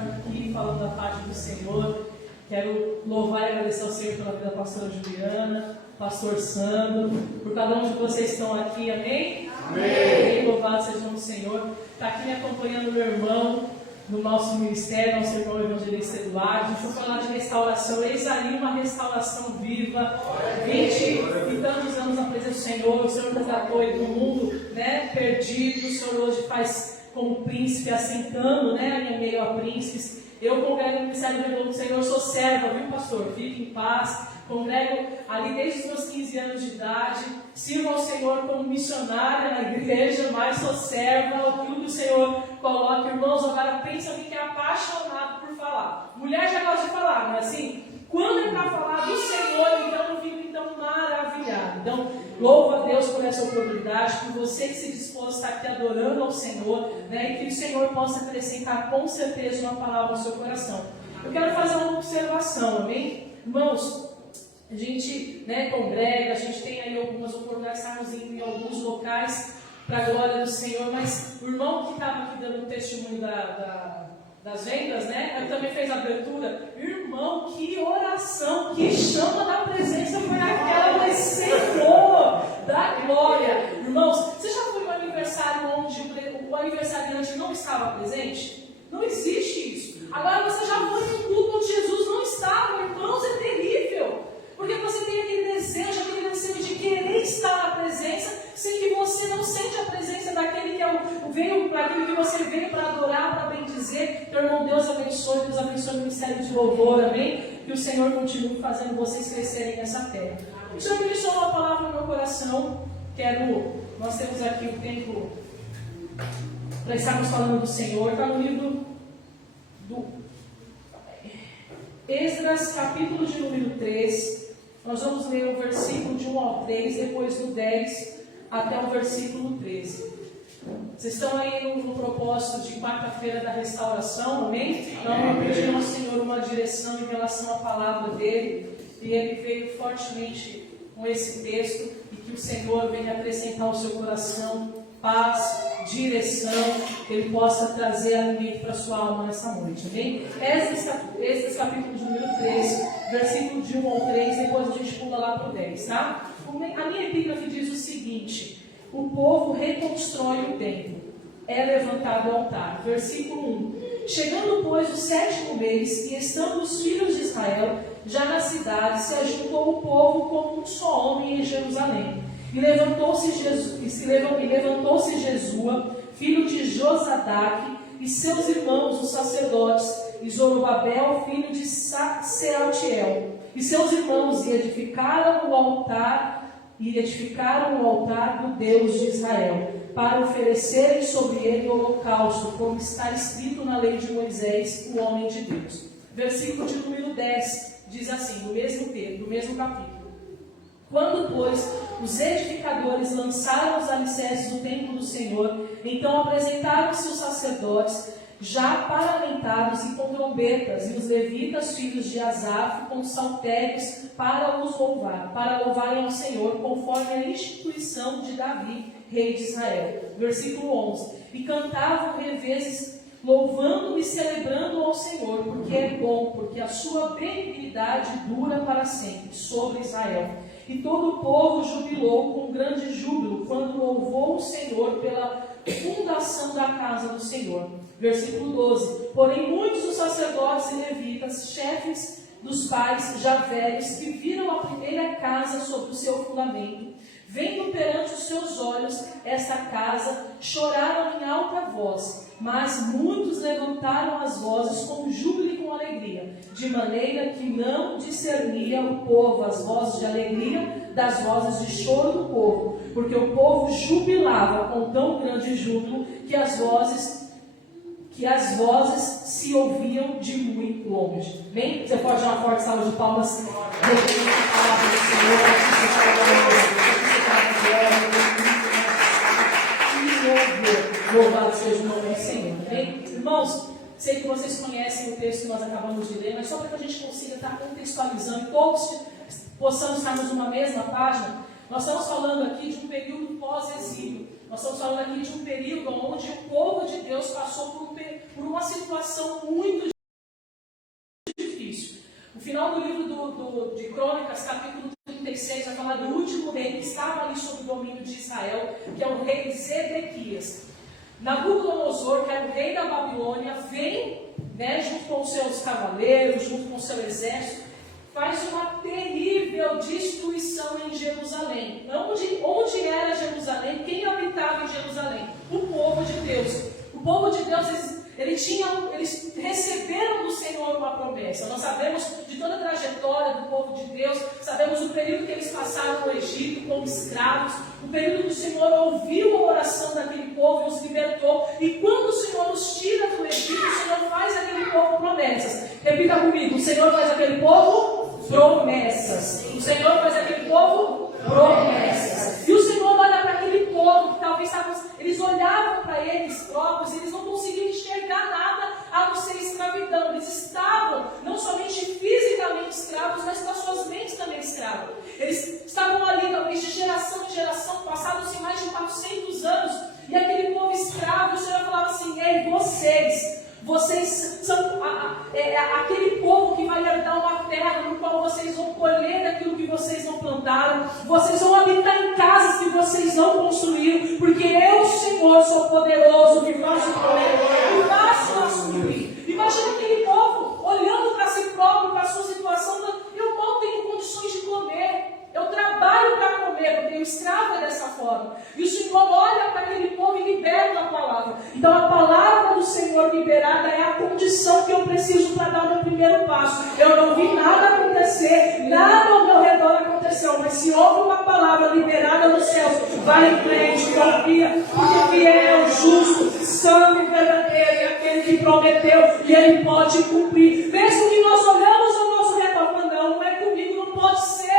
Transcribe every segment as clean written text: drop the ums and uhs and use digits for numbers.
estarmos aqui falando da parte do Senhor. Quero louvar e agradecer ao Senhor pela vida da pastora Juliana, pastor Sandro, por cada um de vocês que estão aqui, amém? Amém! Louvado seja o nome do Senhor. Está aqui me acompanhando meu irmão no nosso ministério, nosso irmão evangelista Eduardo. A gente vai falar de restauração. Eis ali uma restauração viva. 20 e tantos anos na presença do Senhor. O Senhor resgatou ele do mundo, perdido. O Senhor hoje faz como príncipe, assentando, em meio a príncipes. Eu congrego no Ministério Redondo do Senhor, sou serva, viu, pastor? Fique em paz. Congrego ali desde os meus 15 anos de idade. Sirvo ao Senhor como missionária na igreja, mas sou serva. Aquilo que o Senhor coloca, irmãos, agora pensa alguém que é apaixonado por falar. Mulher já gosta de falar, não é assim? Quando é para falar do Senhor, então eu fico maravilhado. Então, louvo a Deus por essa oportunidade, por você que se dispôs a estar aqui adorando ao Senhor, e que o Senhor possa acrescentar com certeza uma palavra no seu coração. Eu quero fazer uma observação, amém? Irmãos, a gente congrega, a gente tem aí algumas oportunidades de estarmos em alguns locais para a glória do Senhor, mas o irmão que estava aqui dando um testemunho das vendas, ele também fez a abertura. Irmão, que oração, que chama da presença foi aquela, mas Senhor da glória. Irmãos, você já foi no aniversário onde o aniversariante não estava presente? Não existe isso. Agora você já foi em um culto onde Jesus não estava, irmãos, é terrível. Porque você tem aquele desejo de querer estar na presença, sem que você não sente a presença daquele que aquilo que você veio para adorar, para bendizer. Então, irmão, Deus abençoe o ministério de louvor, amém? Que o Senhor continue fazendo vocês crescerem nessa terra. O Senhor me deixou uma palavra no meu coração. Nós temos aqui o tempo para estarmos falando do Senhor. Está no livro do Esdras, capítulo de número 3. Nós vamos ler o versículo de 1 ao 3, depois do 10 até o versículo 13. Vocês estão aí no propósito de quarta-feira da restauração, amém? Então, eu pedi ao Senhor uma direção em relação à palavra dele, e ele veio fortemente com esse texto, e que o Senhor venha acrescentar ao seu coração paz, direção, que ele possa trazer alimento para a sua alma nessa noite, amém? Esdras capítulo de número 3, versículo de 1 ao 3, depois a gente pula lá para o 10, tá? A minha epígrafe diz o seguinte: o povo reconstrói o templo, é levantado o altar. Versículo 1: chegando, pois, o 7º mês, e estando os filhos de Israel já na cidade, se ajuntou o povo como um só homem em Jerusalém. E levantou-se Jesua, filho de Josadaque, e seus irmãos, os sacerdotes, e Zorobabel, filho de Sealtiel, e seus irmãos, e edificaram o altar do Deus de Israel, para oferecerem sobre ele o holocausto, como está escrito na lei de Moisés, o homem de Deus. Versículo de número 10 diz assim, do mesmo capítulo: quando, pois, os edificadores lançaram os alicerces do templo do Senhor, então apresentaram-se os sacerdotes, já parlamentados e com trombetas, e os levitas, filhos de Asaf, com saltérios, para louvarem ao Senhor, conforme a instituição de Davi, rei de Israel. Versículo 11: e cantavam revezes, louvando e celebrando ao Senhor, porque é bom, porque a sua benignidade dura para sempre sobre Israel. E todo o povo jubilou com grande júbilo, quando louvou o Senhor pela fundação da casa do Senhor. Versículo 12: porém muitos dos sacerdotes e levitas, chefes dos pais já velhos, que viram a primeira casa sobre o seu fundamento, vendo perante os seus olhos esta casa, choraram em alta voz, mas muitos levantaram as vozes com júbilo e com alegria, de maneira que não discernia o povo as vozes de alegria das vozes de choro do povo, porque o povo jubilava com tão grande júbilo que as vozes se ouviam de muito longe. Bem, você pode dar uma forte salva de palmas. Louvado seja o nome do Senhor. Bem, irmãos, sei que vocês conhecem o texto que nós acabamos de ler, mas só para que a gente consiga estar contextualizando e todos possamos estarmos numa mesma página. Nós estamos falando aqui de um período pós-exílio. Nós estamos falando aqui de um período onde o povo de Deus passou por uma situação muito difícil. O final do livro de Crônicas, capítulo 36, vai falar do último rei que estava ali sob o domínio de Israel, que é o rei Zedequias. Nabucodonosor, que era o rei da Babilônia, vem, junto com os seus cavaleiros, junto com o seu exército, faz uma terrível destruição em Jerusalém. Onde era Jerusalém? Quem habitava em Jerusalém? O povo de Deus. O povo de Deus, eles receberam do Senhor uma promessa. Nós sabemos de toda a trajetória do povo de Deus, sabemos o período que eles passaram no Egito como escravos, o período que o Senhor ouviu a oração daquele povo e os libertou. E quando o Senhor os tira do Egito, o Senhor faz aquele povo promessas. Repita comigo: o Senhor faz aquele povo promessas. O Senhor faz aquele povo promessas. E o Senhor olha para aquele povo que talvez eles olhavam para eles próprios e eles não conseguiam enxergar nada a não ser escravidão. Eles estavam não somente fisicamente escravos, mas com as suas mentes também escravos. Eles estavam ali talvez de geração em geração, passados-se mais de 400 anos, e aquele povo escravo, o Senhor falava assim: ei, vocês são aquele povo que vai herdar uma terra no qual vocês vão colher daquilo que vocês não plantaram. Vocês vão habitar em casas que vocês não construíram, porque eu, Senhor, sou poderoso, que faço colher e faço cumprir. Imagina aquele povo olhando para si próprio, para a sua situação: eu mal tenho condições de comer. Eu trabalho para comer, porque o escravo é dessa forma. E o Senhor olha para aquele povo e liberta a palavra. Então a palavra do Senhor liberada é a condição que eu preciso para dar o meu primeiro passo. Eu não vi nada acontecer, nada ao meu redor aconteceu, mas se houve uma palavra liberada nos céus, vai em frente, confia, porque fiel, justo, santo e verdadeiro é aquele que prometeu e ele pode cumprir. Mesmo que nós olhamos ao nosso redor, não é comigo, não pode ser.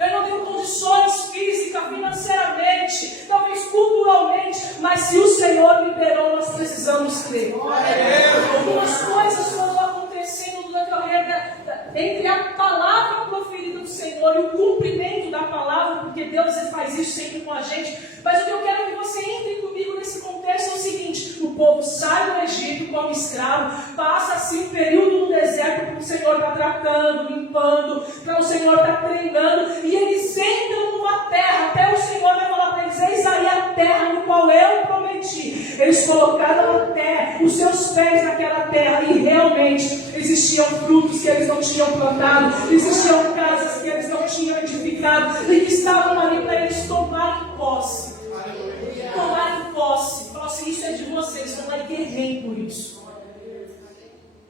Eu não tenho condições físicas, financeiramente, talvez culturalmente, mas se o Senhor liberou, nós precisamos crer. Algumas coisas foram acontecendo na carreira entre a palavra proferida do Senhor e o cumprimento da palavra, porque Deus faz isso sempre com a gente. Mas o que eu quero que você entre comigo nesse contexto é o seguinte: o povo sai do Egito como escravo, passa assim um período no deserto para o Senhor estar tratando, limpando, para o Senhor estar treinando, e eles entram numa terra, até o Senhor vai falar para eles: eis aí a terra no qual eu prometi. Eles colocaram a terra, os seus pés naquela terra, e realmente existiam frutos que eles não tinham plantado, existiam casas que eles não tinham edificado, e que estavam ali para eles tomarem posse. Tomarem posse. Falar assim: isso é de vocês, não vai ter nem por isso.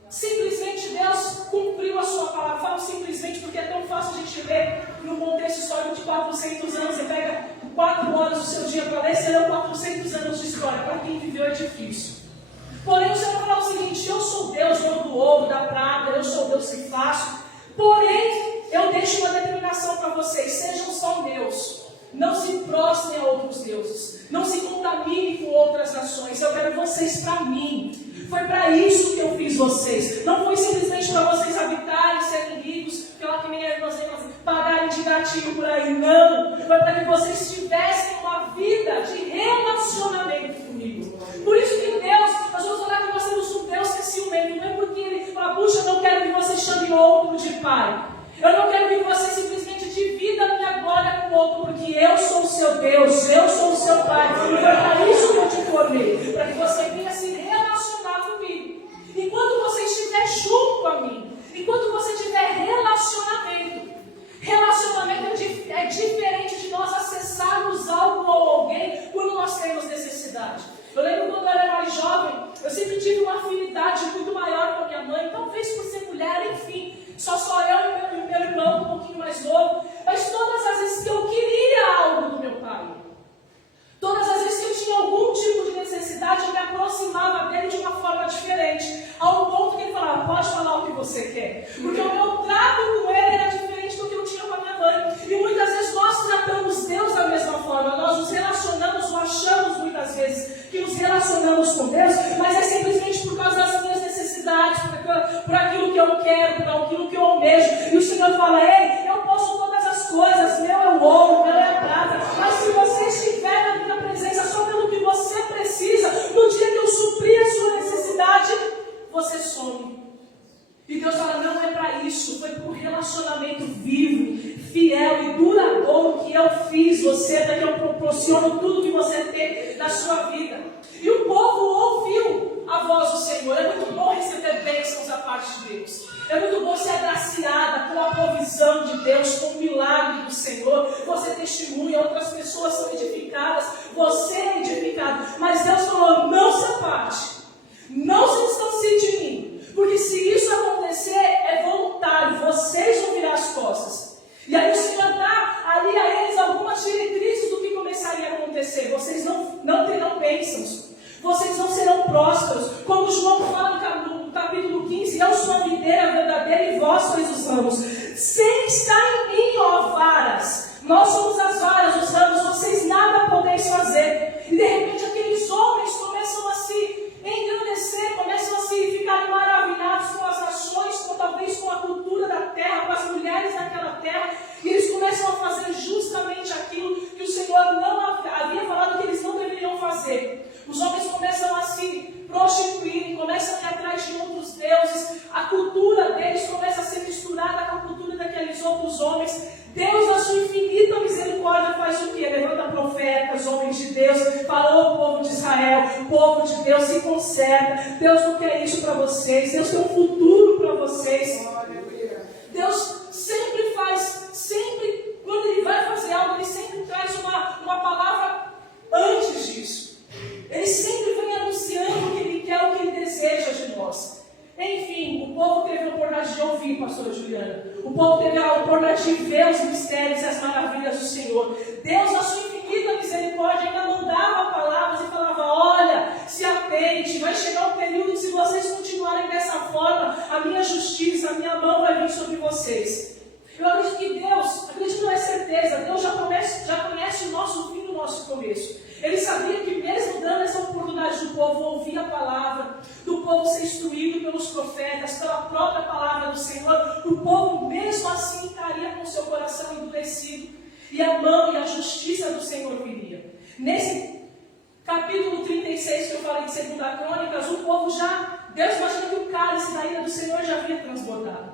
Simplesmente Deus cumpriu a sua palavra. Falo simplesmente porque é tão fácil a gente ler no contexto histórico de 400 anos. Você pega 4 horas do seu dia para ler, serão 400 anos de história. Para quem viveu é difícil. Porém, o Senhor fala o seguinte: eu sou Deus, dono do ouro, da prata, eu sou Deus que faço. Porém, eu deixo uma determinação para vocês: sejam só meus. Não se prostrem a outros deuses. Não se contaminem com outras nações. Eu quero vocês para mim. Foi para isso que eu fiz vocês. Não foi simplesmente para vocês habitarem, serem ricos, pela que nem a irmã pagarem de gatinho por aí. Não. Foi para que vocês tivessem uma vida de relacionamento comigo. Por isso que Deus, nós vamos olhar que nós temos um Deus que é ciumento. Não é porque Ele fala: puxa, eu não quero que você chame outro de pai. Eu não quero que você simplesmente divida a minha glória com o outro, porque eu sou o seu Deus, eu sou o seu Pai. E foi para isso que eu te formei, para que você venha se relacionar comigo. Enquanto você estiver junto a mim, enquanto você tiver relacionamento é diferente de nós acessarmos algo ou alguém quando nós temos necessidade. Eu lembro quando eu era mais jovem, eu sempre tive uma afinidade muito maior com a minha mãe, talvez por ser mulher, enfim. Só eu e meu irmão, um pouquinho mais novo. Mas todas as vezes que eu queria algo do meu pai, todas as vezes que eu tinha algum tipo de necessidade, eu me aproximava dele de uma forma diferente. Ao ponto que ele falava: pode falar o que você quer. Porque o meu trato com ele era diferente do que eu tinha com a minha mãe. E muitas vezes nós tratamos Deus da mesma forma. Nós nos relacionamos ou achamos muitas vezes que nos relacionamos com Deus, mas é simplesmente por causa das minhas necessidades, por aquilo que eu quero, por aquilo que eu almejo. E o Senhor fala: ei, eu posso todas as coisas, meu é o ouro, meu é a prata, mas se você estiver na minha presença só pelo que você precisa, no dia que eu suprir a sua necessidade, você some. E Deus fala: não é para isso, foi por um relacionamento vivo, fiel e duradouro que eu fiz você, para que eu proporciono tudo que você tem na sua vida. E o povo ouviu a voz do Senhor. É muito bom receber bênçãos da parte de Deus. É muito bom ser agraciada com a provisão de Deus, com o milagre do Senhor. Você testemunha, outras pessoas são edificadas, você é edificado. Mas Deus falou, não se aparte, não se distancie de mim, porque se isso acontecer, é voluntário, vocês vão virar as costas. E aí o Senhor dá ali a eles algumas diretrizes do que começaria a acontecer. Vocês não terão bênçãos, vocês não serão prósperos. Como João fala no capítulo 15, eu sou a videira verdadeira e vós sois os ramos. Sem estar em mim, ó varas, nós somos as varas, os ramos, vocês nada podeis fazer. E de repente aqueles homens começam a se engrandecer, começam a se ficar maravilhados com as nações, talvez com a cultura da terra, com as mulheres daquela terra, e eles começam a fazer justamente aquilo que o Senhor não havia falado que eles não deveriam fazer. Os homens começam a se prostituírem, começam a ir atrás de outros deuses, a cultura deles começa a ser misturada com a cultura daqueles outros homens. Deus, na sua infinita misericórdia, faz o quê? Levanta profetas, homens de Deus, fala, povo de Israel, povo de Deus, se conserta. Deus não quer isso para vocês, Deus tem um futuro para vocês. Deus sempre faz, quando Ele vai fazer algo, Ele sempre traz uma palavra antes disso. Ele sempre vem anunciando o que Ele quer, o que Ele deseja de nós. Enfim, o povo teve a oportunidade de ouvir, pastora Juliana. O povo teve a oportunidade de ver os mistérios e as maravilhas do Senhor. Deus, na sua infinita misericórdia, ainda mandava palavras e falava, olha, se atente, vai chegar um período que se vocês continuarem dessa forma, a minha justiça, a minha mão vai vir sobre vocês. Eu acredito que Deus, acredito não é certeza, Deus já conhece o nosso fim e o nosso começo. Ele sabia que mesmo dando essa oportunidade do povo ouvir a palavra, do povo ser instruído pelos profetas, pela própria palavra do Senhor, o povo mesmo assim estaria com seu coração endurecido, e a mão e a justiça do Senhor viria. Nesse capítulo 36 que eu falei de 2 Crônicas, o povo Deus imagina que o cálice da ira do Senhor já havia transbordado.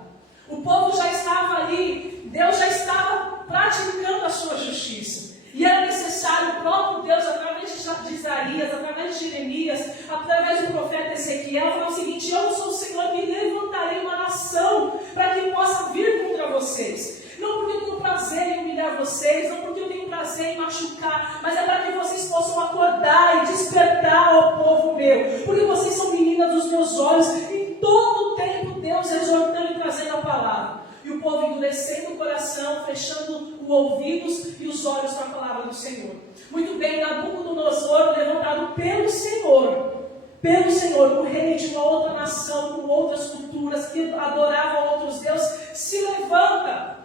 O povo já estava ali, Deus já estava praticando a sua justiça. E era necessário o próprio Deus, através de Isaías, através de Jeremias, através do profeta Ezequiel, falar o seguinte, eu sou o Senhor que levantarei uma nação para que possa vir contra vocês. Não porque eu tenho prazer em humilhar vocês, não porque eu tenho prazer em machucar, mas é para que vocês possam acordar e despertar ao povo meu. Porque vocês são meninas dos meus olhos, e todo o tempo Deus exortando e trazendo a palavra. E o povo endurecendo o coração, fechando os ouvidos e os olhos para a palavra do Senhor. Muito bem, Nabucodonosor, levantado pelo Senhor, o rei de uma outra nação, com outras culturas, que adoravam outros deuses, se levanta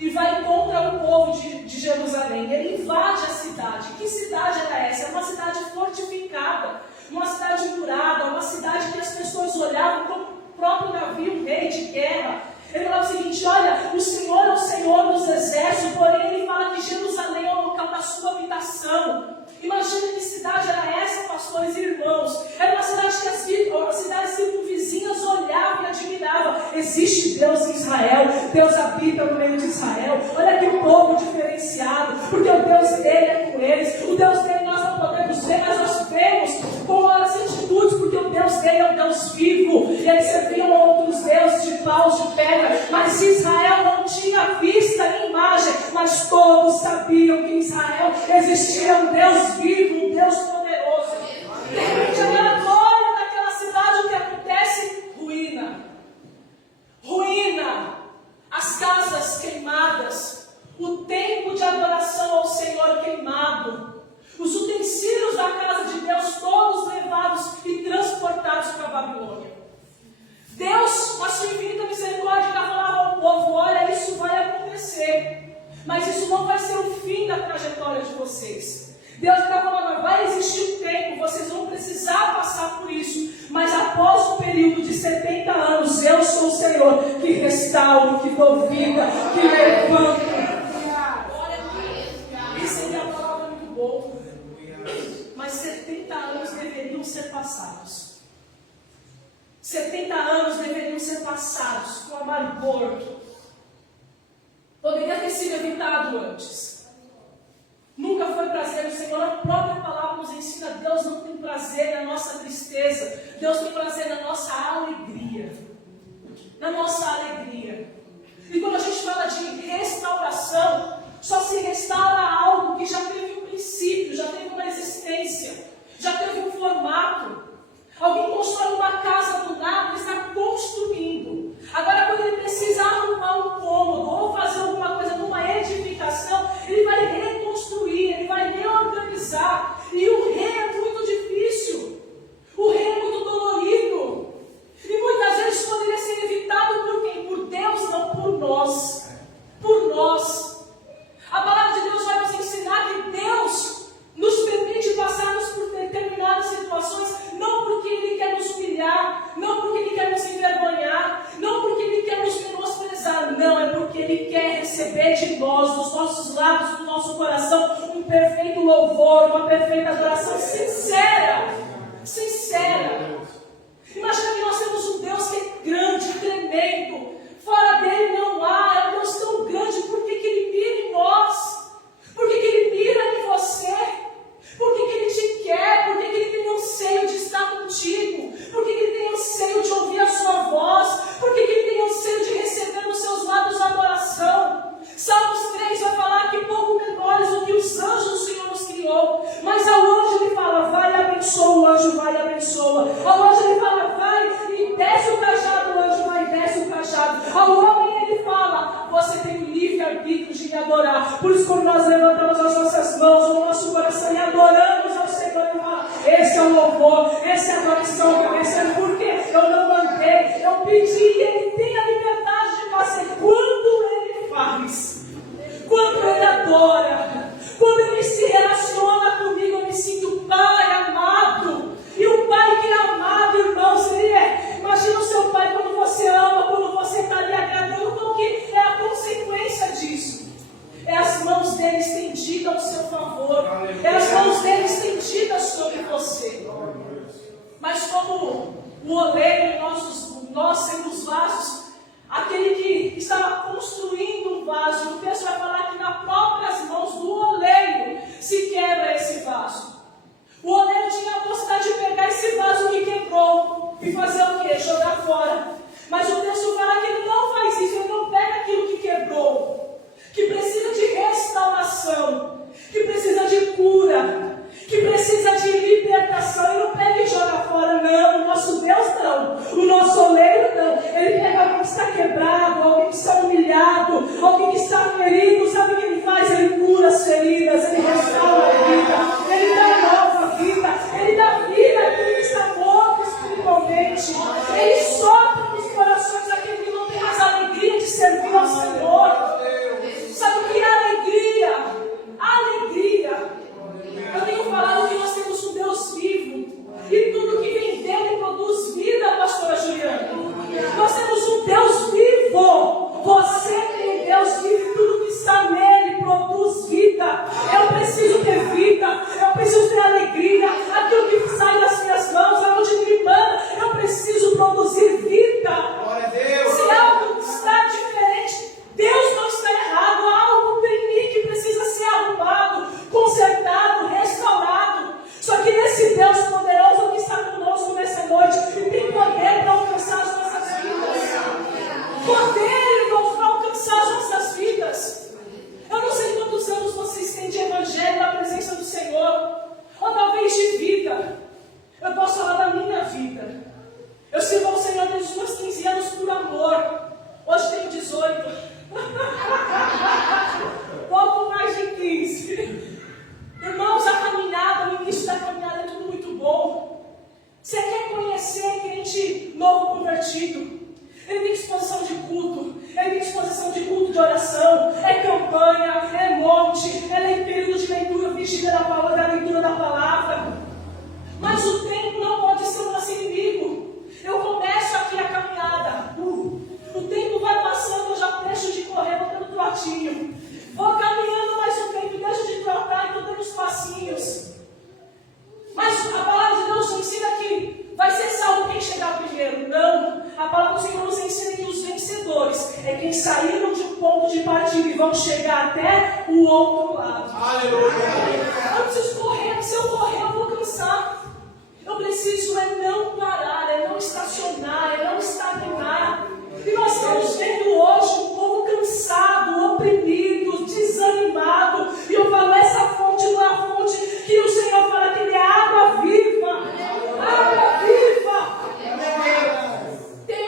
e vai contra o povo de Jerusalém. Ele invade a cidade. Que cidade era essa? Era uma cidade fortificada, uma cidade murada, uma cidade que as pessoas olhavam como o próprio Davi, um rei de guerra. Ele fala o seguinte, olha, o Senhor é o Senhor dos exércitos, porém ele fala que Jerusalém é o local da sua habitação. Imagina que cidade era essa, pastores e irmãos. Era uma cidade que as cidades circunvizinhas olhavam e admiravam. Existe Deus em Israel, Deus habita no meio de Israel. Olha que povo diferenciado, porque o Deus dele é com eles. O Deus dele nós não podemos ver, mas nós vemos com as atitudes, porque o Deus dele é um Deus vivo. E eles serviam outros deuses de paus de pedra, mas Israel não tinha vista nem imagem, mas todos sabiam que em Israel existia um Deus vivo, um Deus poderoso. De repente, aquela glória daquela cidade, o que acontece? Ruína, as casas queimadas, o templo de adoração ao Senhor queimado, os utensílios da casa de Deus todos levados e transportados para a Babilônia. Deus, na sua infinita misericórdia, já falava ao povo, olha, isso vai acontecer, mas isso não vai ser o fim da trajetória de vocês. Deus está falando, vai existir um tempo, vocês vão precisar passar por isso, mas após um período de 70 anos, eu sou o Senhor que restauro, que dou vida, que levanta. Isso seria uma palavra muito boa, mas 70 anos deveriam ser passados. 70 anos deveriam ser passados com amargor. Poderia ter sido evitado antes. Nunca foi prazer. O Senhor, a própria palavra nos ensina: Deus não tem prazer na nossa tristeza. Deus tem prazer na nossa alegria. Na nossa alegria. E quando a gente fala de restauração, só se restaura algo que já teve um princípio, já teve uma existência, já teve um formato. Alguém constrói uma casa do nada, ele está construindo. Agora, quando ele precisa arrumar um cômodo ou fazer alguma coisa numa edificação, ele vai reconstruir, ele vai reorganizar. E o rei é muito difícil. O rei é muito dolorido. E muitas vezes poderia ser evitado por quem? Por Deus, não por nós. Por nós. A palavra de Deus vai nos ensinar que Deus nos permite passarmos por determinadas situações, não porque Ele quer nos humilhar, não porque Ele quer nos envergonhar, não porque Ele quer nos menosprezar, não, é porque Ele quer receber de nós, dos nossos lábios, do nosso coração, um perfeito louvor, uma perfeita adoração sincera. Sincera. Imagina que nós temos um Deus que é grande, tremendo. Fora dele não há, é um Deus tão grande. Por que Ele mira em nós? Por que Ele mira em você? Por que Ele te quer? Por que Ele tem anseio de estar contigo? Por que Ele tem anseio de ouvir a sua voz? Por que Ele tem anseio de receber nos seus lábios a adoração? Salmos 3 vai falar que pouco menores do que os anjos o Senhor nos criou. Mas ao anjo Ele fala: vai e abençoa, o anjo vai e abençoa. Ao anjo Ele fala: vai e desce o cajado, o anjo vai e desce o cajado. Ao homem Ele fala: você tem o livre-arbítrio de me adorar. Por isso, quando nós levantamos as nossas mãos, o nosso coração e adoramos ao Senhor, Ele fala: esse é o louvor, essa é a adoração que eu recebo. Por quê? Eu não mandei, eu pedi, e Ele tem a liberdade de fazer quando Ele faz. Quando Ele adora, quando Ele se relaciona comigo, eu me sinto Pai amado. E o Pai que é amado, irmãos, Ele é. Imagina o seu Pai quando você ama, quando você está ali agradando, qual que é a consequência disso? É as mãos dele estendidas ao seu favor. É as mãos dele estendidas sobre você. Mas como o oleiro, nós sendo os vasos, aquele que estava construindo um vaso, o texto vai falar que nas próprias mãos do oleiro se quebra esse vaso. O oleiro tinha a possibilidade de pegar esse vaso que quebrou e fazer o quê? Jogar fora. Mas o texto fala que ele não faz isso, ele não pega aquilo que quebrou, que precisa de restauração, que precisa de cura, que precisa de libertação. Ele não pega e joga fora, não. O nosso Deus não. O nosso oleiro não. Ele pega alguém que está quebrado, alguém que está humilhado, alguém que está ferido. Sabe o que ele faz? Ele cura as feridas, ele restaura a vida, ele dá nova vida, ele dá vida àquele que está morto espiritualmente. Ele sopra nos corações daquele que não tem mais alegria de servir ao Senhor. Sabe o que é alegria? Alegria. Eu tenho falado que nós temos um Deus vivo. E tudo que vem dele produz vida, pastora Juliana. Nós temos um Deus vivo. Você tem um Deus vivo. Tudo que está nele produz vida. Eu preciso ter vida. Eu preciso ter alegria. Aquilo que sai das minhas mãos, aonde me manda, eu preciso produzir vida. Se algo está diferente, Deus não está errado. Há algo em mim que precisa ser arrumado, consertado, restaurado. Só que nesse Deus poderoso que está conosco nessa noite, tem poder para alcançar as nossas vidas. Poder, irmãos, para alcançar as nossas vidas. Eu não sei quantos anos vocês têm de evangelho na presença do Senhor, ou talvez de vida. Eu posso falar da minha vida. Eu sirvo ao Senhor desde os meus 15 anos por amor. Hoje tenho 18. Pouco mais de 15. Irmãos, a caminhada, o início da caminhada é tudo muito bom. Você quer conhecer crente novo convertido? Ele tem disposição de culto, ele tem disposição de culto de oração, é campanha, é monte, é período de leitura, vigília da leitura da palavra. Mas o tempo não pode ser o nosso inimigo. Eu começo aqui a caminhada, o tempo vai passando, eu já deixo de correr, vou dando trotinho. Vou caminhando mais um tempo, deixo de trotar e estou dando os passinhos. Mas a palavra de Deus nos ensina que vai ser salvo quem chegar primeiro. Não. A palavra do Senhor nos ensina que os vencedores é quem saíram de um ponto de partida e vão chegar até o outro lado. Aleluia. Eu preciso correr, se eu correr eu vou cansar. Eu preciso não parar, não estacionar, não estagnar. E nós estamos vendo hoje um povo cansado, oprimido, desanimado. E eu falo, essa fonte não é a fonte que o Senhor fala que ele é água viva. Água viva. Tem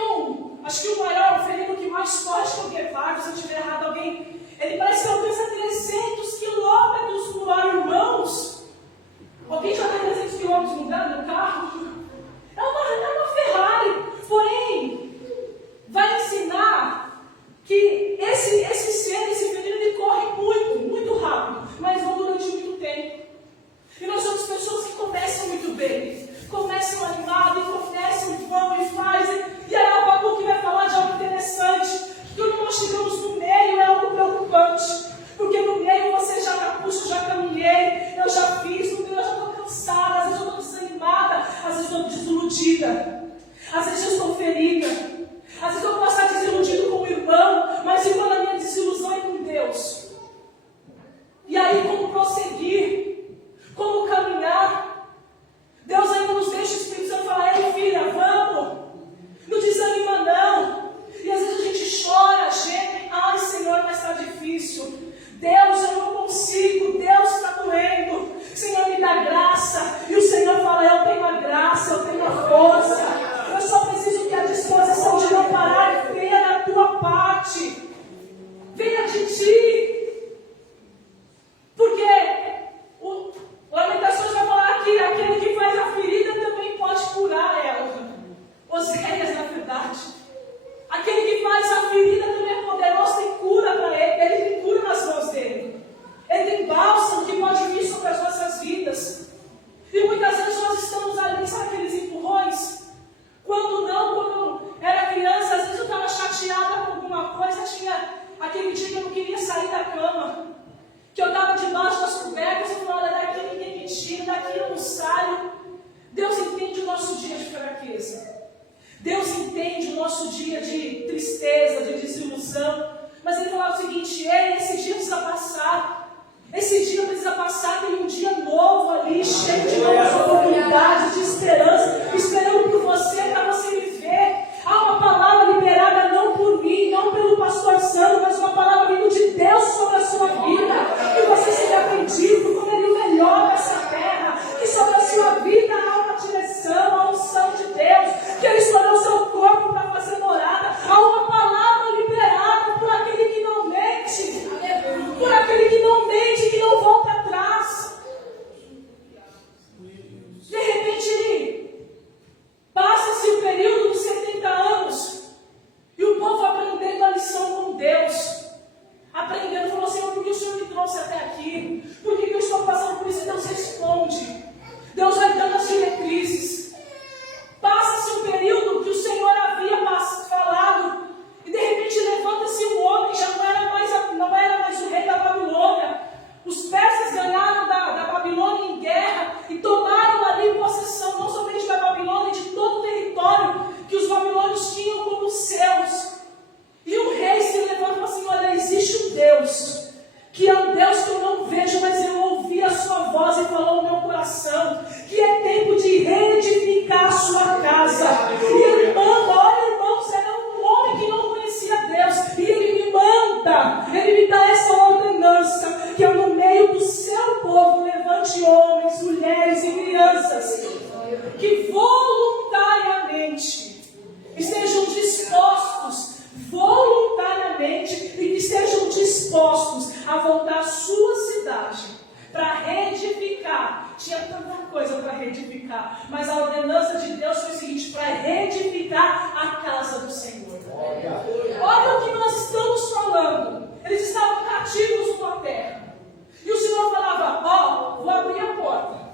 acho que o maior, o felino que mais foge que é o guepardo, se eu tiver errado alguém, ele parece que alcança 300 quilômetros por hora, irmãos. Alguém já tem 300 quilômetros no carro? É uma Ferrari, porém, vai ensinar que esse ser, esse felino, ele corre muito, muito rápido, mas não durante muito tempo. E nós somos pessoas que começam muito bem, começam animadas, e começam, vão e fazem, e aí o Abacuque vai falar de algo interessante, que quando nós chegamos no meio é algo preocupante, porque no meio você já está, puxa, já caminhei, eu já fiz, no meio eu já estou cansada, às vezes eu estou desanimada, às vezes eu estou desiludida, às vezes eu estou ferida, às vezes eu posso estar desiludido com o irmão, mas e quando a minha desilusão é com Deus? E aí como prosseguir? Como caminhar? Deus ainda nos deixa o Espírito Santo falar, ei filha, vamos, não desanima não. E às vezes a gente chora, geme, ai Senhor, mas está difícil. Deus, eu não consigo, Deus está doendo. Senhor, me dá graça. E o Senhor fala, eu tenho a graça, eu tenho a força. Eu só preciso que a disposição de não parar venha da tua parte. Venha de ti. Porque o Lamentações vai falar que aquele que faz a ferida também pode curar ela. Oséias, na verdade. Aquele que faz a ferida também é poderoso, tem cura para ele. Ele tem cura nas mãos dele. Ele tem bálsamo que pode vir sobre as nossas vidas. E muitas vezes nós estamos ali, sabe aqueles empurrões? Quando era criança, às vezes eu estava chateada com alguma coisa, tinha aquele dia que eu não queria sair da cama. Que eu estava debaixo das cobertas e falava, olha, daqui ninguém me tira, daqui eu não saio. Deus entende o nosso dia de fraqueza. Deus entende o nosso dia de tristeza, de desilusão. Mas Ele falava o seguinte, ei, esse dia precisa passar. Esse dia precisa passar, tem um dia novo ali, cheio de novas oportunidades, de esperança, esperando por você, para você viver. Há uma palavra liberada não por mim, não pelo pastor Sandro, mas uma palavra vindo de Deus sobre a sua vida. Que você seja bendito, como Ele melhora essa terra. Que sobre a sua vida há uma direção, a unção de Deus. Que Ele escolheu o seu corpo para fazer morada. Há uma palavra liberada por aquele que não mente. Por aquele que não mente, que não volta atrás. De repente, passa-se o período dos 70 anos e o povo aprendendo a lição com Deus. Aprendendo, falou, Senhor, por que o Senhor me trouxe até aqui? Por que eu estou passando por isso? E Deus responde. Deus vai dando as diretrizes. Passa-se um período que o Senhor havia falado e de repente levanta-se um homem, já não era mais o rei da Babilônia. Os persas ganharam da Babilônia em guerra e tomaram ali possessão, não somente da Babilônia, de todo o território que os babilônios tinham como seus. E o rei se levanta e fala assim, olha, existe um Deus, que é um Deus que eu não vejo, mas eu ouvi a sua voz e falou no meu coração, que é tempo de reedificar a sua casa. E ele manda, olha irmãos, era um homem que não conhecia Deus, e ele me manda, ele me dá essa ordenança, que eu no meio do seu povo levante homens, mulheres e crianças, que voluntariamente estejam dispostos, voluntariamente, e que estejam dispostos a voltar à sua cidade para reedificar. Tinha tanta coisa para reedificar, mas a ordenança de Deus foi o seguinte, para reedificar a casa do Senhor. Olha o que nós estamos falando. Eles estavam cativos numa terra, e o Senhor falava, ó, vou abrir a porta,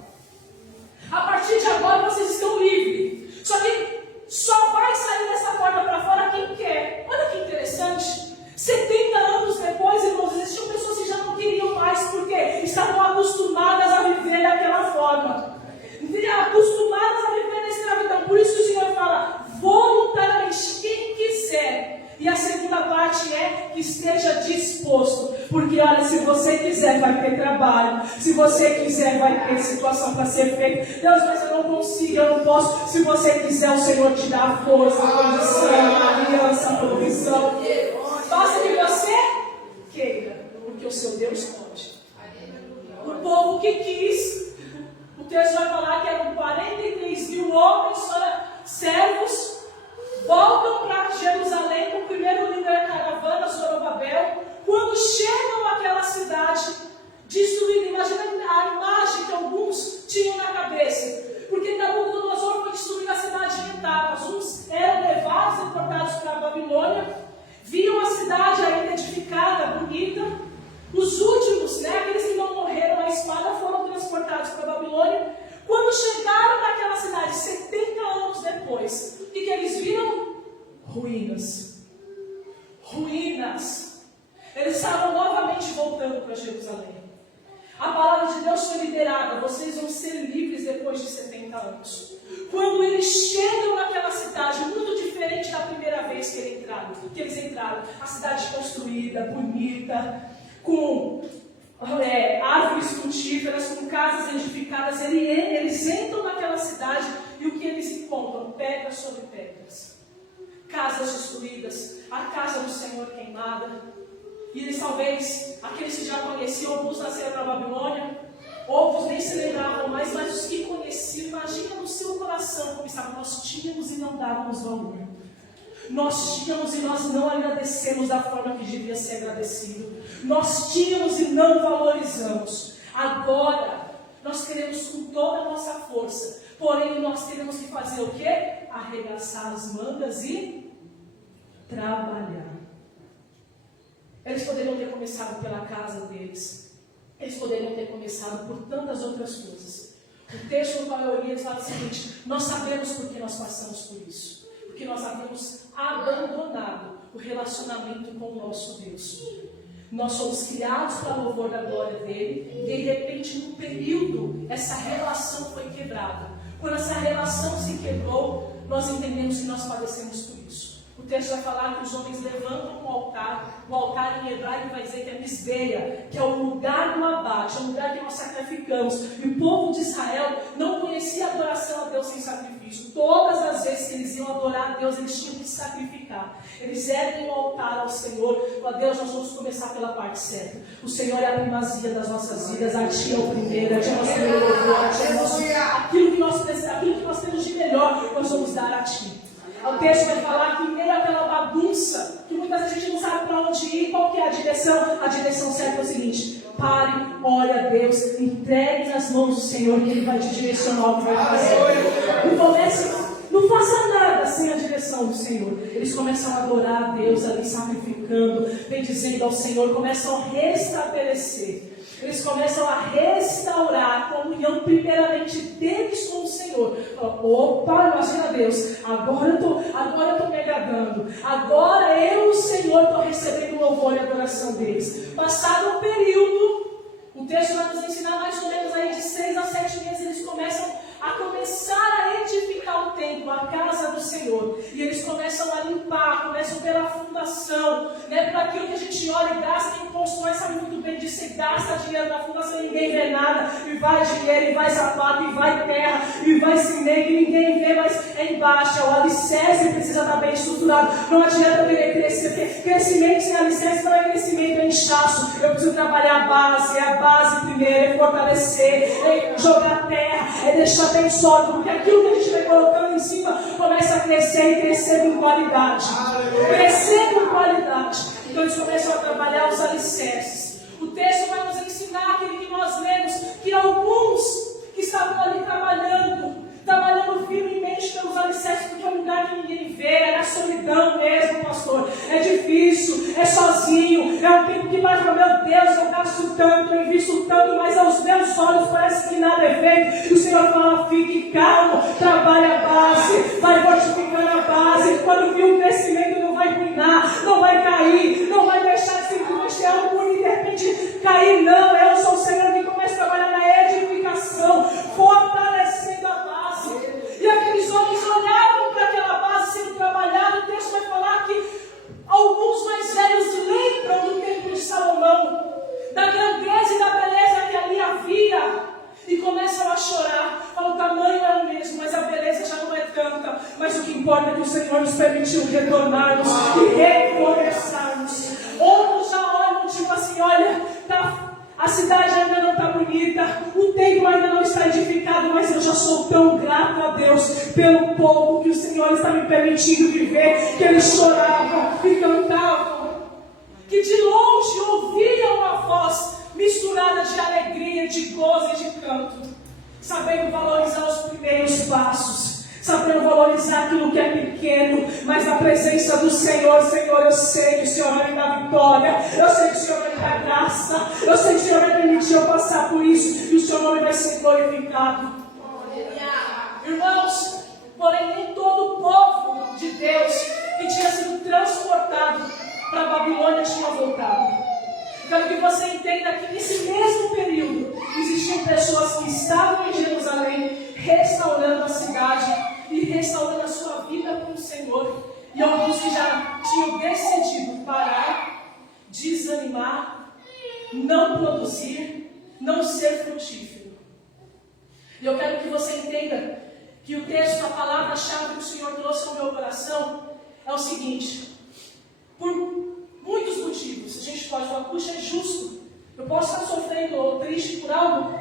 a partir de agora vocês estão livres, só que só vai sair dessa porta para fora quem quer. Olha que interessante. 70 anos depois, irmãos, existiam pessoas que já não queriam mais, porque estavam acostumadas a viver daquela forma, acostumadas a viver na escravidão. Por isso o Senhor fala, voluntariamente que esteja disposto. Porque olha, se você quiser vai ter trabalho, se você quiser vai ter situação para ser feita. Deus, mas eu não consigo, eu não posso. Se você quiser, o Senhor te dá força, condição, aliança, provisão. Basta que você queira, porque o seu Deus pode. O povo que quis, o texto vai falar que eram 43 mil homens, servos, voltam para Jerusalém com o primeiro líder da caravana, Zorobabel. Quando chegam àquela cidade destruída, imagina a imagem que alguns tinham na cabeça, porque Nabucodonosor foi destruir a cidade em etapas. Uns eram levados e portados para a Babilônia, viam a cidade ainda edificada, bonita. Os últimos, aqueles que não morreram à espada, foram transportados para a Babilônia. Quando chegaram naquela cidade, 70 anos depois, o que eles viram? Ruínas. Ruínas. Eles estavam novamente voltando para Jerusalém. A palavra de Deus foi liberada. Vocês vão ser livres depois de 70 anos. Quando eles chegam naquela cidade, muito diferente da primeira vez que eles entraram. A cidade construída, bonita, com árvores frutíferas, com casas edificadas. Eles entram naquela cidade e o que eles encontram? Pedras sobre pedras. Casas destruídas, a casa do Senhor queimada. E eles talvez, aqueles que já conheciam, alguns nasceram na Babilônia, outros nem se lembravam mais, mas os que conheciam, imagina no seu coração como estava. Nós tínhamos e não dávamos valor. Nós tínhamos e nós não agradecemos da forma que devia ser agradecido. Nós tínhamos e não valorizamos. Agora, nós queremos com toda a nossa força. Porém, nós teremos que fazer o quê? Arregaçar as mangas e trabalhar. Eles poderiam ter começado pela casa deles. Eles poderiam ter começado por tantas outras coisas. O texto no qual eu li fala o seguinte: nós sabemos por que nós passamos por isso. Porque nós havíamos abandonado o relacionamento com o nosso Deus. Nós somos criados para o louvor da glória dele. E de repente, num período, essa relação foi quebrada. Quando essa relação se quebrou, nós entendemos que nós padecemos por isso. O texto vai falar que os homens levantam um altar. O altar em hebraico vai dizer que é Misbeia, que é o lugar do abate, é o lugar que nós sacrificamos. E o povo de Israel não conhecia a adoração a Deus sem sacrifício. Todas as vezes que eles iam adorar a Deus, eles tinham que sacrificar. Eles erguem o altar ao Senhor. Ó Deus, nós vamos começar pela parte certa. O Senhor é a primazia das nossas vidas. A Ti é o primeiro, a Ti é o nosso primeiro louvor, a Ti é o nosso... aquilo que nós temos de melhor, nós vamos dar a Ti. O texto vai falar que em meio àquela bagunça, que muitas vezes a gente não sabe para onde ir, qual que é a direção? A direção certa é o seguinte: pare, ore a Deus, entregue nas mãos do Senhor, que Ele vai te direcionar o que vai fazer. Não faça nada sem a direção do Senhor. Eles começam a adorar a Deus ali, sacrificando, bendizendo ao Senhor, começam a restabelecer. Eles começam a restaurar a comunhão primeiramente deles com o Senhor. Opa, imagina Deus, agora eu estou me agradando. Agora eu, o Senhor, estou recebendo o louvor e a adoração deles. Passado um período, o texto vai nos ensinar mais ou menos aí de 6 a 7 meses, eles começam a edificar o templo, a casa do Senhor. E eles começam a limpar, começam pela fundação, por aquilo que a gente olha e gasta. Quem constrói sabe muito bem disso. Você gasta dinheiro na fundação, ninguém vê nada, e vai dinheiro, e vai sapato, e vai terra, e vai cimento, e ninguém vê, mas é embaixo. O alicerce precisa estar bem estruturado. Não adianta querer crescer, porque crescimento sem alicerce não é crescimento, é inchaço. Eu preciso trabalhar a base primeiro, é fortalecer, é jogar terra, é deixar bem sólido, porque aquilo que a gente vai colocando em cima começa a crescer e crescer com qualidade. Crescer com qualidade. Então eles começam a trabalhar os alicerces. O texto vai nos ensinar aquilo que nós lemos, que alguns que estavam ali trabalhando firmemente pelos alicerces, porque é um lugar que ninguém vê, é a solidão mesmo, pastor. É difícil, é sozinho, é um tempo que mais, meu Deus, eu gasto tanto, eu invisto tanto, mas aos meus olhos parece que nada é feito. E o Senhor fala: fique calmo, trabalhe a base, vai fortificando a base. Quando vir o crescimento, não vai ruinar, não vai cair, não vai deixar de simplesmente ter algo e de repente cair, não. Eu sou o Senhor que começa a trabalhar na edificação, fortalecendo a base. E aqueles homens olhavam para aquela base sendo trabalhada. O texto vai falar que alguns mais velhos leem permitiu retornarmos e recomeçarmos. Outros já olham, tipo assim, olha, a cidade ainda não está bonita, o templo ainda não está edificado, mas eu já sou tão grato a Deus pelo pouco que o Senhor está me permitindo viver, que eles choravam e cantavam, que de longe ouviam a voz misturada de alegria, de gozo e de canto, sabendo valorizar os primeiros passos, sabendo valorizar aquilo que é pequeno, mas na presença do Senhor, Senhor, eu sei que o Senhor vai me dar vitória, eu sei que o Senhor vai me dar graça, eu sei que o Senhor vai permitir eu passar por isso, e o seu nome vai ser glorificado. Irmãos, porém nem todo o povo de Deus que tinha sido transportado para a Babilônia tinha voltado. Quero que você entenda que nesse mesmo período existiam pessoas que estavam em Jerusalém restaurando a cidade e restaurando a sua vida com o Senhor, e alguns que já tinham decidido parar, desanimar, não produzir, não ser frutífero. E eu quero que você entenda que o texto, a palavra-chave que o Senhor trouxe ao meu coração é o seguinte: por muitos motivos a gente pode falar, puxa, é justo, eu posso estar sofrendo ou triste por algo,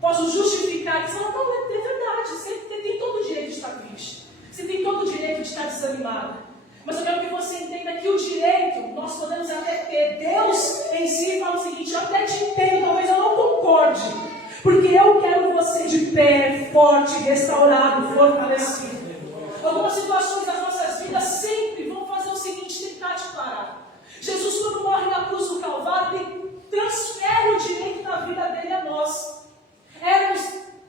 posso justificar e falar, não, é verdade, você tem todo o direito de estar triste, você tem todo o direito de estar desanimada, mas eu quero que você entenda que o direito nós podemos até ter. Deus em si fala o seguinte: eu até te entendo, talvez eu não concorde, porque eu quero você de pé, forte, restaurado, fortalecido. Algumas situações das nossas vidas sempre vão fazer o seguinte: tentar te parar. Jesus, quando morre na cruz do Calvário, ele transfere o direito da vida dele a nós.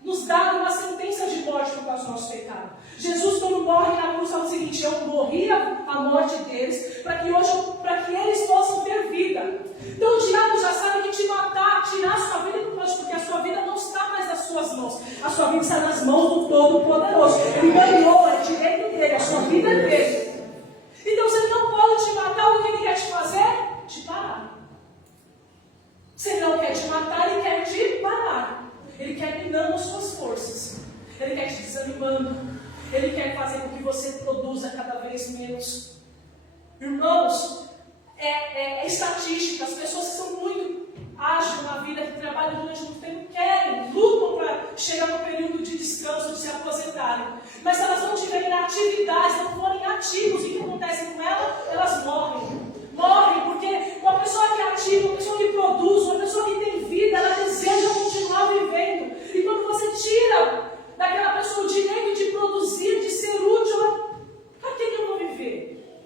Nos dado uma sentença de morte por causa do nosso pecado. Jesus, quando morre na cruz, fala o seguinte: eu morri a morte deles, para que eles possam ter vida. Então o diabo já sabe que te matar, tirar a sua vida, porque a sua vida não está mais nas suas mãos. A sua vida está nas mãos do Todo-Poderoso. Ele ganhou, é direito dele, a sua vida é dele. Então se ele não pode te matar, o que ele quer te fazer? Te parar. Se ele não quer te matar, ele quer te parar. Ele quer minando as suas forças. Ele quer te desanimando. Ele quer fazer com que você produza cada vez menos. Irmãos, é estatística. As pessoas que são muito ágeis na vida, que trabalham durante muito tempo, lutam para chegar no período de descanso, de se aposentarem. Mas se elas não tiverem atividades, não forem ativos, o que acontece com elas? Elas morrem. Morrem porque uma pessoa que é ativa, uma pessoa que produz, uma pessoa que tem vida, ela deseja continuar vivendo. E quando você tira daquela pessoa o direito de produzir, de ser útil, para que eu vou viver?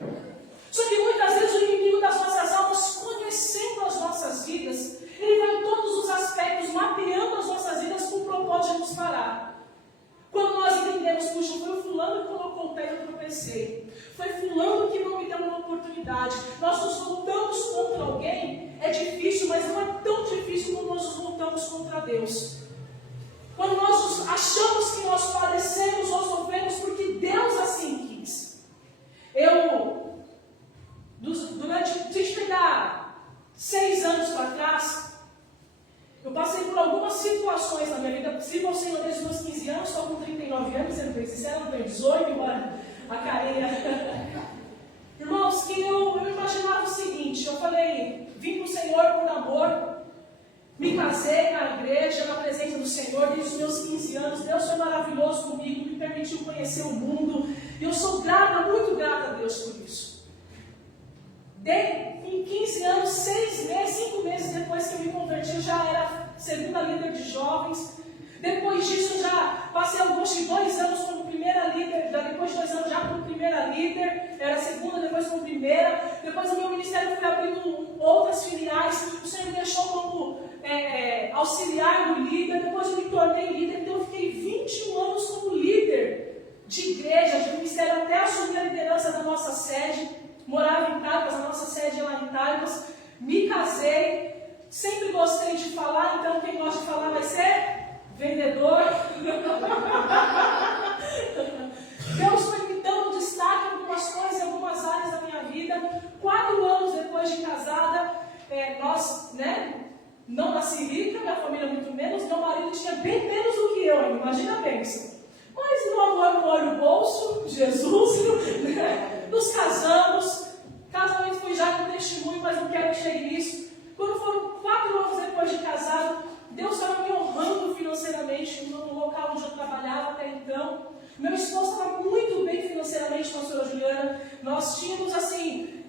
Só que muitas vezes o inimigo das nossas almas, conhecendo as nossas vidas, ele vai em todos os aspectos, mapeando as nossas vidas com o propósito de nos parar. Quando nós entendemos, puxa, foi o fulano que colocou o pé e eu tropecei. Foi fulano que não me deu uma oportunidade. Nós nos voltamos contra alguém, é difícil, mas não é tão difícil como nós nos voltamos contra Deus. Quando nós achamos que nós padecemos ou sofremos porque Deus assim quis. Se a gente pegar 6 anos para trás, eu passei por algumas situações na minha vida. Se você não desde os meus 15 anos, estou com 39 anos, sendo bem sincero, não tenho 18, embora a carinha. Irmãos, que eu imaginava o seguinte: eu falei, vim para o Senhor por amor, me casei na igreja, na presença do Senhor, desde os meus 15 anos. Deus foi maravilhoso comigo, me permitiu conhecer o mundo, e eu sou grata, muito grata a Deus por isso. Em 15 anos, 5 meses depois que eu me converti, eu já era segunda líder de jovens. Depois disso, eu já passei alguns 2 anos como primeira líder. Depois de 2 anos já como primeira líder. Era segunda, depois como primeira. Depois o meu ministério foi abrindo outras filiais. O Senhor me deixou como auxiliar do líder. Depois eu me tornei líder. Então eu fiquei 21 anos como líder de igreja, de ministério, até assumir a liderança da nossa sede. Morava em Carpas, a nossa sede é lá em Carpas. Me casei, sempre gostei de falar, então quem gosta de falar vai ser vendedor. Deus foi me dando destaque em algumas coisas, em algumas áreas da minha vida. 4 anos depois de casada, nós, não nasci rica, minha família muito menos, meu marido tinha bem menos do que eu, imagina a bênção. Mas no amor no olho bolso, Jesus, Meu esposo estava muito bem financeiramente, pastora Juliana. Nós tínhamos assim,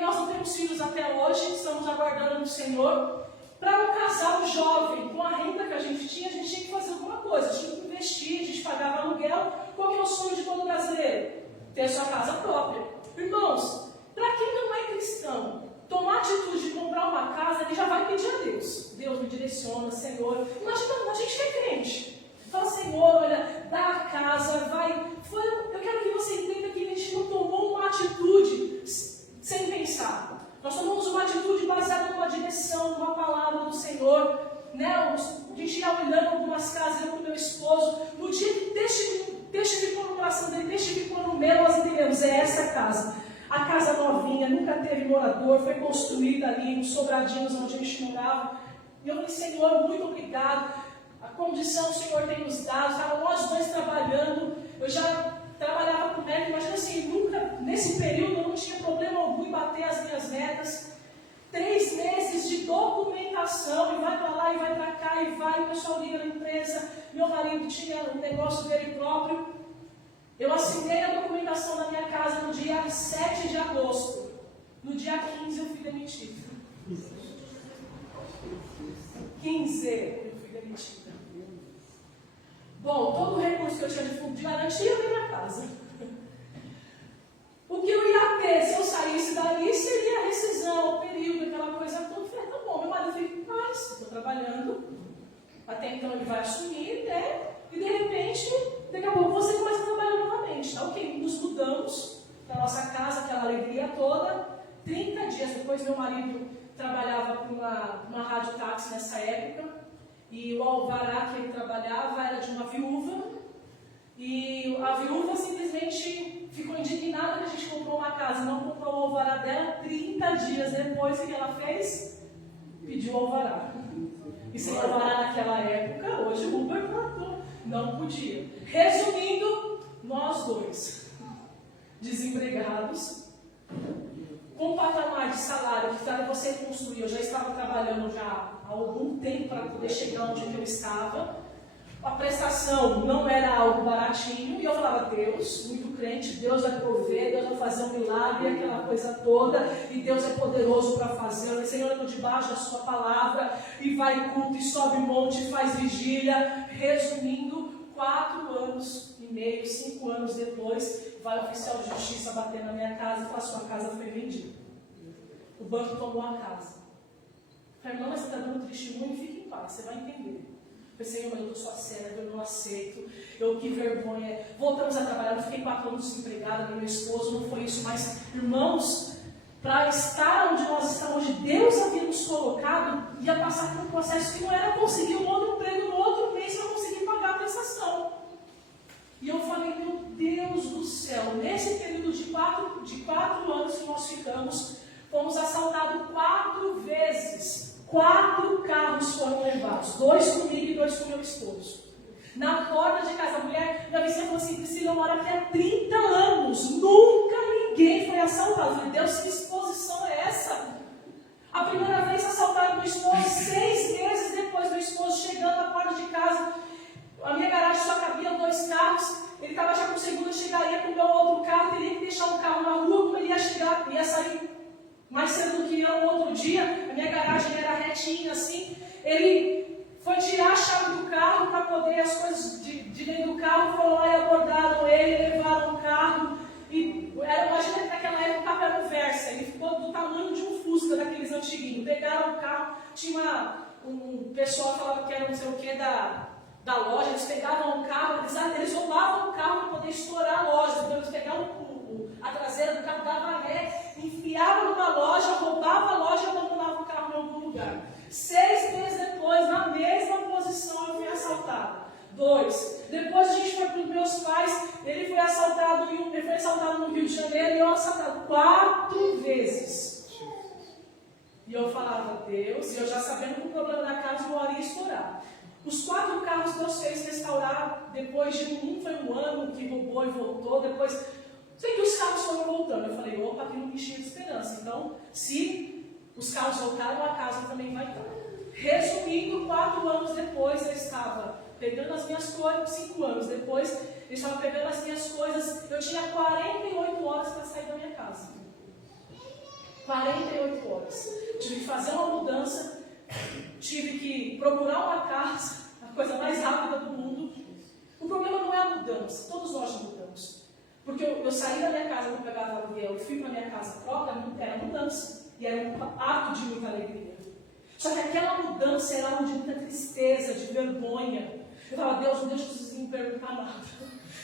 nós não temos filhos até hoje, estamos aguardando no Senhor. Para um casal jovem, com a renda que a gente tinha que fazer alguma coisa, a gente tinha que investir, a gente pagava aluguel. Qual que é o sonho de todo brasileiro? Ter sua casa própria. Irmãos, para quem não é cristão, tomar a atitude de comprar uma casa, ele já vai pedir a Deus. Deus me direciona, Senhor. Imagina, a gente que é crente. Fala, Senhor, olha, dá a casa, vai. Eu quero que você entenda que a gente não tomou uma atitude sem pensar. Nós tomamos uma atitude baseada numa direção, numa palavra do Senhor. Né? A gente ia olhando algumas casas, eu com o meu esposo. No dia que deixa de pôr no coração dele, deixa de pôr no meu, nós entendemos, é essa casa. A casa novinha, nunca teve morador, foi construída ali nos sobradinhos onde a gente morava. E eu falei, Senhor, muito obrigado. A condição o Senhor tem nos dado, estavam nós dois trabalhando. Eu já trabalhava com meta, imagina assim, nunca, nesse período eu não tinha problema algum em bater as minhas metas. 3 meses de documentação, e vai para lá, e vai para cá, e vai, o pessoal liga na empresa. Meu marido tinha um negócio dele próprio. Eu assinei a documentação da minha casa no dia 7 de agosto. No dia 15 eu fui demitida. 15 eu fui demitida. Bom, todo o recurso que eu tinha de fundo de garantia eu dei na casa. O que eu ia ter se eu saísse dali seria a rescisão, o período, aquela coisa toda. Eu falei, tá bom, meu marido fica em paz, estou trabalhando. Até então ele vai assumir, né? E de repente, daqui a pouco você começa a trabalhar novamente. Tá ok, nos mudamos para a nossa casa, aquela alegria toda. 30 dias depois, meu marido trabalhava com uma rádio táxi nessa época. E o alvará que ele trabalhava era de uma viúva. E a viúva simplesmente ficou indignada que a gente comprou uma casa, não comprou o alvará dela. 30 dias depois, o que ela fez? Pediu o alvará. E sem alvará naquela época, hoje o Uber não podia. Resumindo, nós dois, desempregados, com um patamar de salário que para você construir, eu já estava trabalhando já há algum tempo para poder chegar onde eu estava. A prestação não era algo baratinho, e eu falava, Deus, muito crente, Deus vai prover, Deus vai fazer um milagre, aquela coisa toda, e Deus é poderoso para fazer. Eu falei, Senhor, eu estou debaixo da sua palavra, e vai culto, e sobe monte, e faz vigília. Resumindo, 4 anos e meio, 5 anos depois, vai o oficial de justiça bater na minha casa e falar, sua casa foi vendida. O banco tomou a casa. Eu falei, não, mas você está dando testemunho, fique em paz, você vai entender. Eu falei, Senhor, mas eu estou sua serva, eu não aceito, que vergonha. Voltamos a trabalhar, eu fiquei 4 anos desempregada, meu esposo, não foi isso, mas, irmãos, para estar onde nós estamos, onde Deus havia nos colocado, ia passar por um processo que não era conseguir um outro emprego no outro mês para conseguir pagar a prestação. E eu falei, meu Deus do céu, nesse período de 4 anos que nós ficamos, fomos assaltados 4 vezes. 4 carros foram levados, 2 comigo e 2 com meu esposo. Na porta de casa, a mulher, minha vizinha falou assim, Priscila, eu moro aqui há 30 anos, nunca ninguém foi assaltado. Eu falei, Deus, que exposição é essa? A primeira vez assaltaram meu esposo, 6 meses depois, meu esposo chegando na porta de casa, a minha garagem só cabia 2 carros, ele estava já com seguro, chegaria com o meu outro carro, teria que deixar um carro na rua, como ele ia chegar, ia sair mais cedo do que eu no outro dia, a minha garagem era retinha assim, ele foi tirar a chave do carro para poder as coisas de dentro do carro, foram lá e abordaram ele, levaram o carro, e imagina que naquela época o carro era um Versa, ele ficou do tamanho de um Fusca daqueles antiguinhos, pegaram o carro, tinha um pessoal que falava que era não sei o que da loja, eles pegavam o carro, eles roubavam o carro para poder estourar a loja, então eles pegavam a traseira do carro, dava ré, enfiavam numa loja, roubava a loja e abandonava o carro em algum lugar. 6 meses depois, na mesma posição, eu fui assaltada. 2. Depois a gente foi para os meus pais, ele foi assaltado no Rio de Janeiro e eu assaltado 4 vezes. E eu falava, Deus, e eu já sabendo que o problema da casa não ia estourar. Os 4 carros Deus fez restaurar, depois de foi um ano que roubou e voltou, depois... Sei que os carros foram voltando. Eu falei, opa, aquilo me enchia de esperança. Então, se os carros voltaram, a casa também vai estar. Resumindo, 4 anos depois, eu estava pegando as minhas coisas, 5 anos depois, ele estava pegando as minhas coisas, eu tinha 48 horas para sair da minha casa. 48 horas. Tive que fazer uma mudança, tive que procurar uma casa, a coisa mais rápida do mundo. O problema não é a mudança, todos nós mudamos. Porque eu saí da minha casa, não pegava aluguel, e fui para a minha casa própria, era mudança. E era um ato de muita alegria. Só que aquela mudança era algo de muita tristeza, de vergonha. Eu falava, Deus, não deixa vocês me perguntar nada.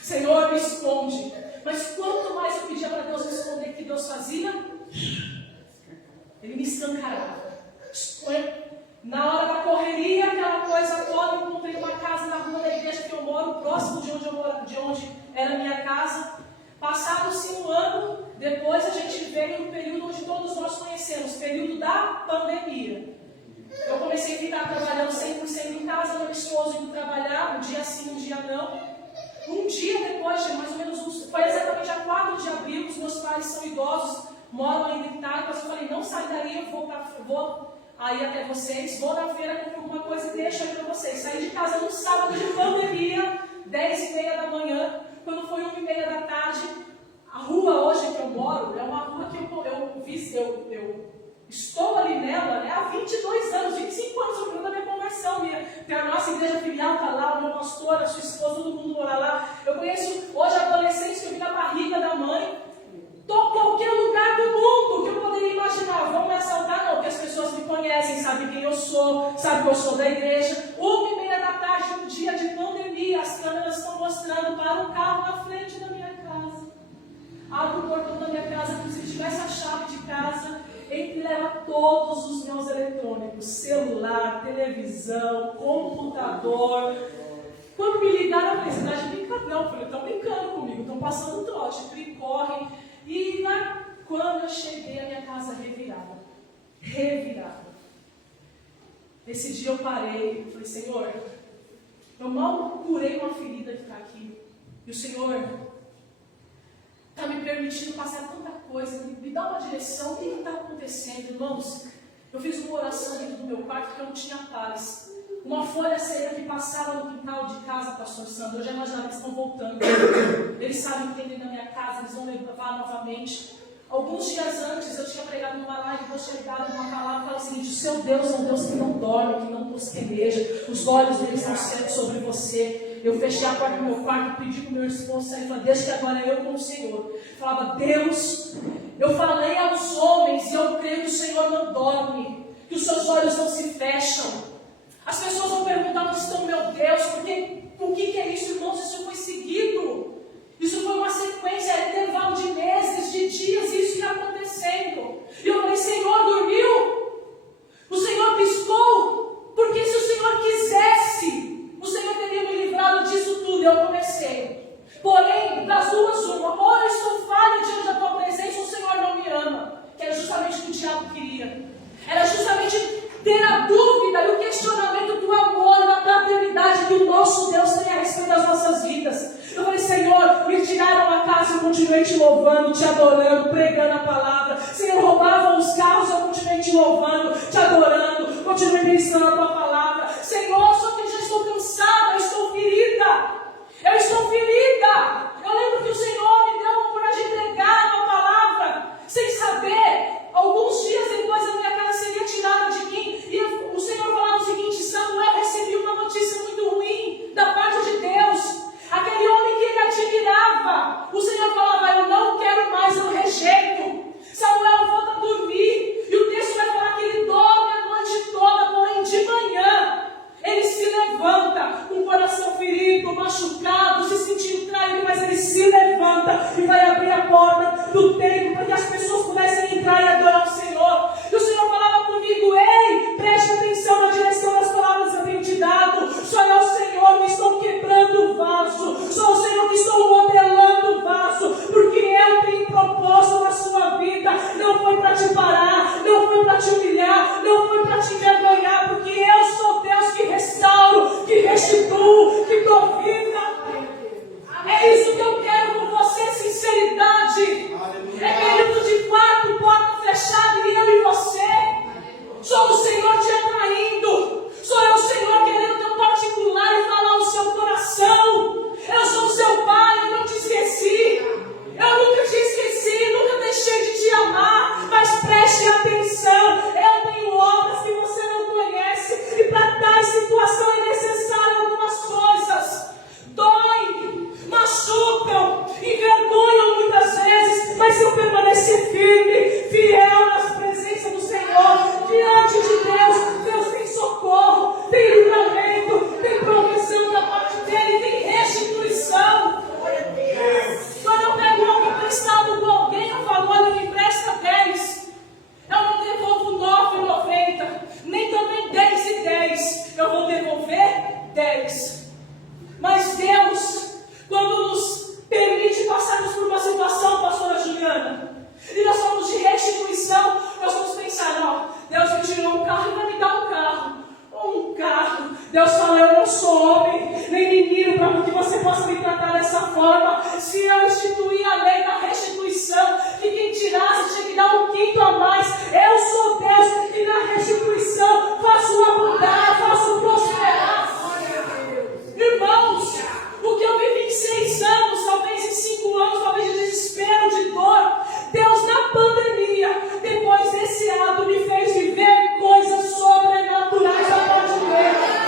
Senhor, me esconde. Mas quanto mais eu pedia para Deus me esconder, que Deus fazia? Ele me escancarava. Na hora da correria, aquela coisa toda, eu encontrei uma casa na rua da igreja que eu moro, próximo de onde era a minha casa. Passado-se um ano, depois a gente veio no período onde todos nós conhecemos, período da pandemia. Eu comecei a ficar trabalhando 100% em casa, meu esposo indo trabalhar, um dia sim, um dia não. Um dia depois, mais ou menos, foi exatamente a 4 de abril, os meus pais são idosos, moram ainda em Itália, mas eu falei, não sai daí, eu vou aí até vocês, vou na feira, compro alguma coisa e deixo aí para vocês. Saí de casa no sábado de pandemia, 10h30 da manhã, quando foi 1h30 da tarde, a rua hoje que eu moro, é uma rua que eu estou ali nela, né, há 22 anos, 25 anos, eu da minha conversão, tem a nossa igreja filial, está lá, o meu pastor, a sua esposa, todo mundo mora lá. Eu conheço hoje adolescentes que eu vi na barriga da mãe, qualquer lugar do mundo que eu poderia imaginar. Vão me assaltar? Não, porque as pessoas me conhecem, sabem quem eu sou, sabem que eu sou da igreja. 1h30 da tarde, um dia de pandemia, as câmeras estão mostrando para um carro na frente da minha casa. Abro o portão da minha casa, como se tivesse a chave de casa, ele leva todos os meus eletrônicos, celular, televisão, computador. Quando me ligaram, eu falei, você está de brincadeira? Não, eu falei, estão brincando comigo, estão passando trote, correm. E quando eu cheguei, a minha casa revirada. Esse dia eu parei e falei, Senhor, eu mal curei uma ferida que está aqui. E o Senhor está me permitindo passar tanta coisa, me dá uma direção, o que está acontecendo, irmãos? Eu fiz uma oração dentro do meu quarto porque eu não tinha paz. Uma folha seca que passava no quintal de casa, pastor Sandro, eu já imaginava que eles estão voltando. Eles sabem que tem dentro da minha casa, eles vão levar novamente. Alguns dias antes, eu tinha pregado numa live, Deus tinha ligado numa palavra e falou o seguinte, o seu Deus é um Deus que não dorme, que não bosqueneja, os olhos dele estão sempre sobre você. Eu fechei a porta do meu quarto, pedi para o meu esposo sair e falei, deixa que agora eu com o Senhor. Eu falava, Deus, eu falei aos homens e eu creio que o Senhor não dorme, que os seus olhos não se fecham. As pessoas vão perguntar onde estão, meu Deus, porque o que é isso, irmãos? Isso foi seguido. Isso foi uma sequência, intervalo de meses, de dias, isso ia acontecendo. E eu falei, Senhor, dormiu? O Senhor piscou? Porque se o Senhor quisesse, o Senhor teria me livrado disso tudo. Eu comecei. Porém, das duas, uma, ou eu estou falha diante da tua presença, ou o Senhor não me ama. Que era justamente o que o diabo queria. Era justamente ter a dúvida e o questionamento do amor e da paternidade que o nosso Deus tem a respeito das nossas vidas. Eu falei, Senhor, me tiraram a casa e continuei te louvando, te adorando, pregando sou homem, nem menino, para que você possa me tratar dessa forma. Se eu instituir a lei da restituição, que quem tirasse tinha que dar um quinto a mais. Eu sou Deus e na restituição faço abundar, faço prosperar. Irmãos, o que eu vivi em 6 anos, talvez em 5 anos, talvez de desespero, de dor, Deus na pandemia, depois desse ato, me fez viver coisas sobrenaturais da parte dele.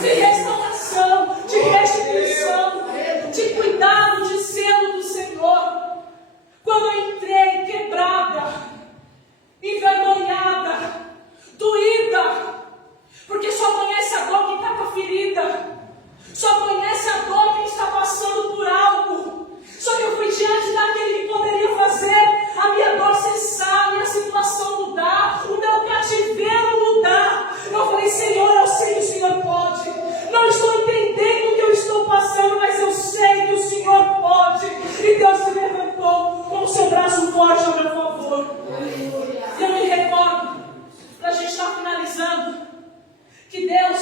De restauração, de restituição, de cuidado, de zelo do Senhor. Quando eu entrei quebrada, envergonhada, doída, porque só conhece a dor quem está com a ferida, só conhece a dor quem está passando por algo. Só que eu fui diante daquele que poderia fazer a minha dor cessar, a minha situação mudar, o meu cativeiro mudar. Eu falei: Senhor, eu sei que o Senhor pode. Não estou entendendo o que eu estou passando, mas eu sei que o Senhor pode. E Deus se levantou com o seu braço forte ao meu favor. E eu me recordo, para a gente estar finalizando, que Deus,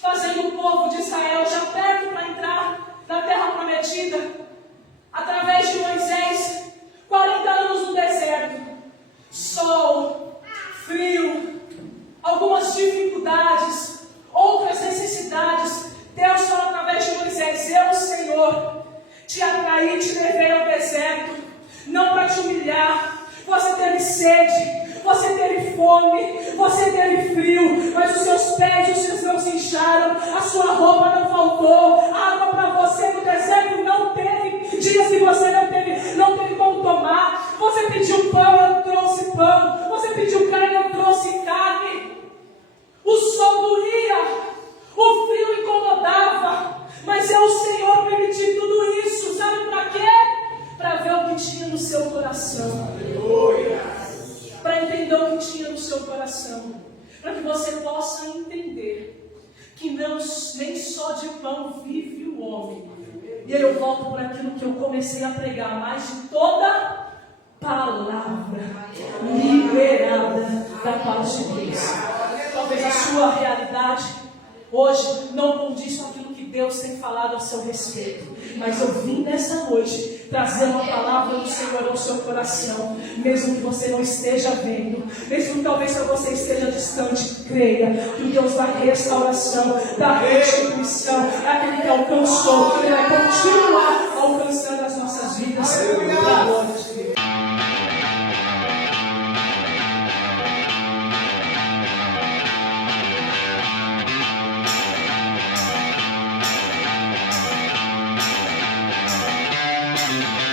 fazendo o povo de Israel já perto para entrar na terra prometida, através de Moisés, 40 anos no deserto, sol, frio, algumas dificuldades, outras necessidades. Deus fala através de Moisés: eu, Senhor, te atraí, te levei ao deserto, não para te humilhar. Você teve sede, você teve fome, você teve frio, mas os seus pés e os seus não se incharam, a sua roupa não faltou, a água para você no deserto não teve dias que você não teve como tomar. Você pediu pão, eu trouxe pão. Você pediu carne, eu trouxe carne. O sol doía, o frio incomodava, mas eu, o Senhor, permiti tudo isso. Sabe para quê? Para ver o que tinha no seu coração. Para entender o que tinha no seu coração. Para que você possa entender que não, nem só de pão vive o homem. E aí eu volto por aquilo que eu comecei a pregar, mais de toda palavra liberada da parte de Deus. Talvez a sua realidade hoje não condiz com aquilo que Deus tem falado a seu respeito, mas eu vim nessa noite trazer uma palavra do Senhor ao seu coração. Mesmo que você não esteja vendo, mesmo que talvez você esteja distante, creia que o Deus da restauração, da restituição, é aquele que alcançou, ele vai continuar alcançando as nossas vidas.